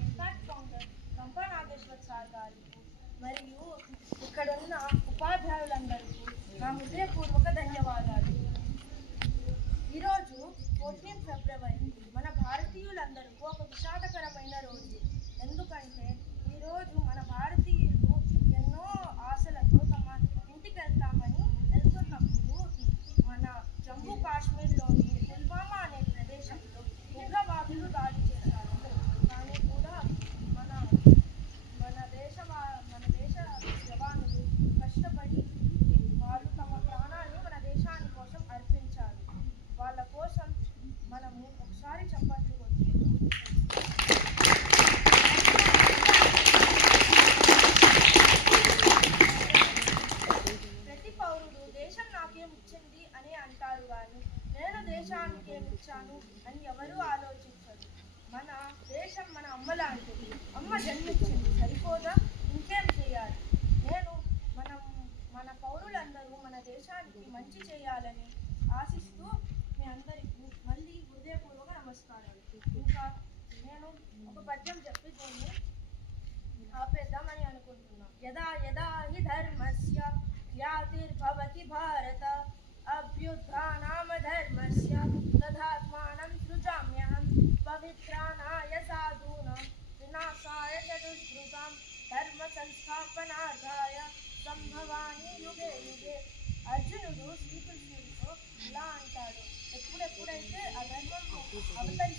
In fact founder కంపా Nageshwar sir గారికి మరియు ఇక్కడున్న ఉపాధ్యాయులందరికీ నా హృదయపూర్వక ధన్యవాదాలు. ఈరోజు 14 ఫిబ్రవరి మన భారతీయులందరికీ ఒక విషాదకరమైన రోజు. ఎందుకంటే ఈరోజు మన భారతీయులు ఎన్నో ఆశలతో తమ ఇంటికి వెళ్తామని వెళ్తున్నప్పుడు మన జమ్మూ కాశ్మీర్లోని పుల్వామా అనే ప్రదేశంలో ఉగ్రవాదులు దాడి చేశారు. కానీ కూడా మన దేశ జవానులు కష్టపడి వాళ్ళు తమ ప్రాణాలను మన దేశాని కోసం అర్పించారు. వాళ్ళ కోసం మనము ఒకసారి చప్పట్లు కొట్టుకుందాం. ప్రతి పౌరుడు దేశం నాకేమిచ్చింది అని అంటారు, కానీ నేను దేశానికి ఏమిచ్చాను అని ఎవరూ ఆలోచించరు. మన దేశం మన అమ్మ లాంటిది. అమ్మ జన్మించింది, సరిపోదా? ఇంకేం చేయాలి? మన పౌరులందరూ మన దేశానికి మంచి చేయాలని ఆశిస్తూ మీ అందరికీ మళ్ళీ హృదయపూర్వక నమస్కారాలు. ఇంకా నేను ఒక పద్యం చెప్పి దీన్ని ఆపేద్దామని అనుకుంటున్నాను. యదా యదా హి ధర్మస్య ఖ్యాతిర్భవతి భారత అభ్యుత్థానామ ధర్మస్య తదాత్మానం సృజామ్యహం పవిత్రాణాయ సాధూనాం వినాశాయ చ దుష్కృతాం ధర్మ సంస్థాపనార్థాయ సంభవామి యుగే యుగే. అర్జునుడు శ్రీకృష్ణుడితో ఇలా అంటాడు, ఎప్పుడెప్పుడైతే అధర్మం అవతరి